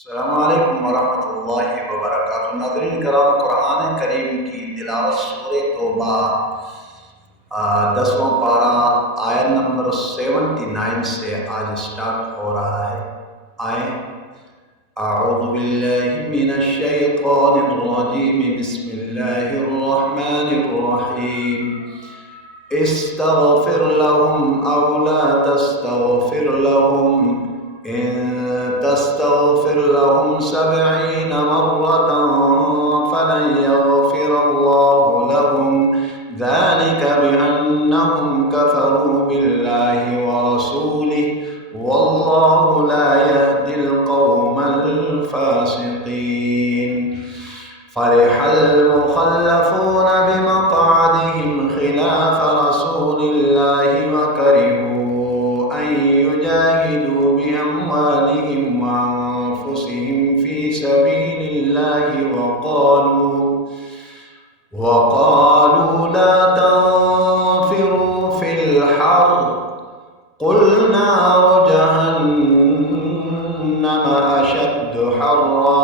अस्सलामुअलैकुम वरहमतुल्लाहि वबरकातुहू। नाज़रीन कराम, कुरान करीम की तिलावत सूरे तौबा 10वां पारा आयत नंबर 79 से आज स्टार्ट हो रहा है। आए अऊज़ु बिल्लाहि मिनश शैतानिर रजीम, बिस्मिल्लाहिर रहमानिर रहीम। इस्तग़फिर लहुम औ ला तस्तग़फिर लहुम इन तस्तग़फिर लहुम सबईन मर्रतन फलन यग़फिरल्लाहु लहुम ज़ालिका बिअन्नहुम कफ़रू बिल्लाहि व रसूलिहि वल्लाहु ला यहदिल क़ौमल फ़ासिक़ीन। फ़रिहल मुख़ल्लफ़ून बिमक़अदिहिम ख़िलाफ़ रसूलिल्लाहि व करिहू अन युजाहिदू बिअम्वालिहिम व अन्फ़ुसिहिम फ़ी सबीलिल्लाहि वक़ालू ला तन्फ़िरू फ़िल हर्र क़ुल नारु जहन्नम अशद्दु हर्रा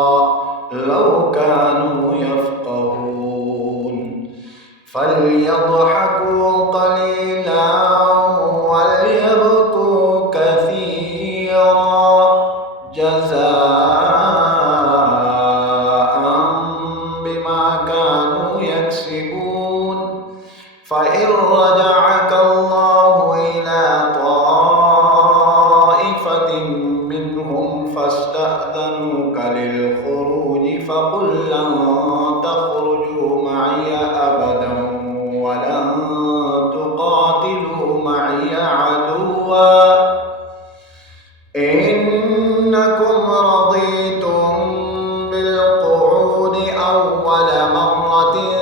लौ कानू यफ़क़हून। फ़ल्यضحकू क़लीलन वल्यबकू कसीरा जज़ाअन बिमा कानू यक्सिबून। फ़इन रजअक अल्लाहु इला ताइफ़तिन मिनहुम फ़स्तअज़नूक लिलख़ुरूज फ़क़ुल लन तख़रुजू मइय अबदन वलन तुक़ातिलू मइय अदुव्वा इन्नकुम रज़ीतुम बिलक़ुऊदि अव्वल मर्रतिन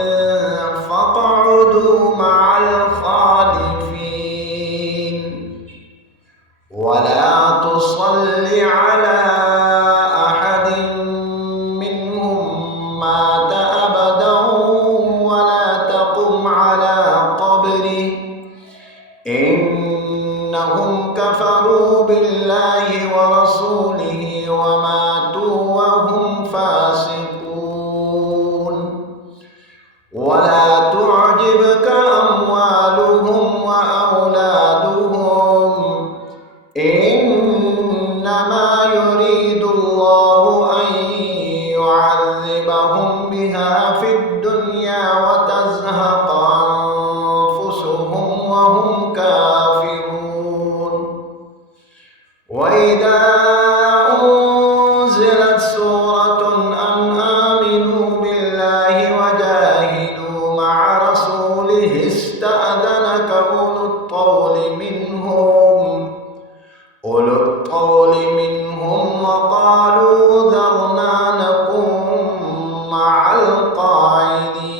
फ़क़अदू मअल ख़ालिफ़ीन वला तुसल्लि अला अहदिन मिनहुम मात अबदन वला तक़ुम अला क़ब्रिहि इन्नहुम कफ़रू बिल्लाहि व रसूलिहि व मातू व हुम फ़ासिक़ून। वला तुअजिबक अम्वालुहुम व औलादुहुम इन्नमा युरीदुल्लाहु अन युअज़्ज़िबहुम बिहा फ़िद्दुन्या व तज़हक़ अन्फ़ुसुहुम व हुम काफ़िरून। वइज़ा उन्ज़िलत सूरतुन अन आमिनू बिल्लाहि वजाहिदू मअ रसूलिहि इस्तअज़नक उलुत तौलि मिनहुम वक़ालू ज़रना नकुन मअल क़ाइदीन।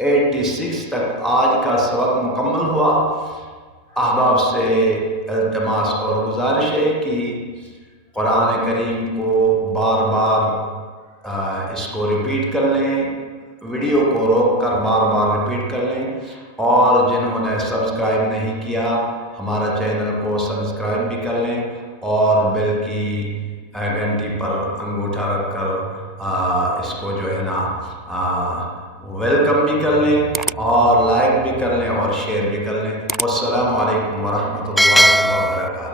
86 तक आज का सबक मुकम्मल हुआ। अहबाब से इल्तिमास और गुजारिश है कि कुरान करीम को बार बार इसको रिपीट कर लें, वीडियो को रोक कर बार बार रिपीट कर लें, और जिन्होंने सब्सक्राइब नहीं किया हमारा चैनल को सब्सक्राइब भी कर लें और बेल की घंटी पर अंगूठा रखकर इसको जो है ना वेलकम भी कर लें और लाइक भी कर लें और शेयर भी कर लें। वस्सलामु अलैकुम वरहमतुल्लाहि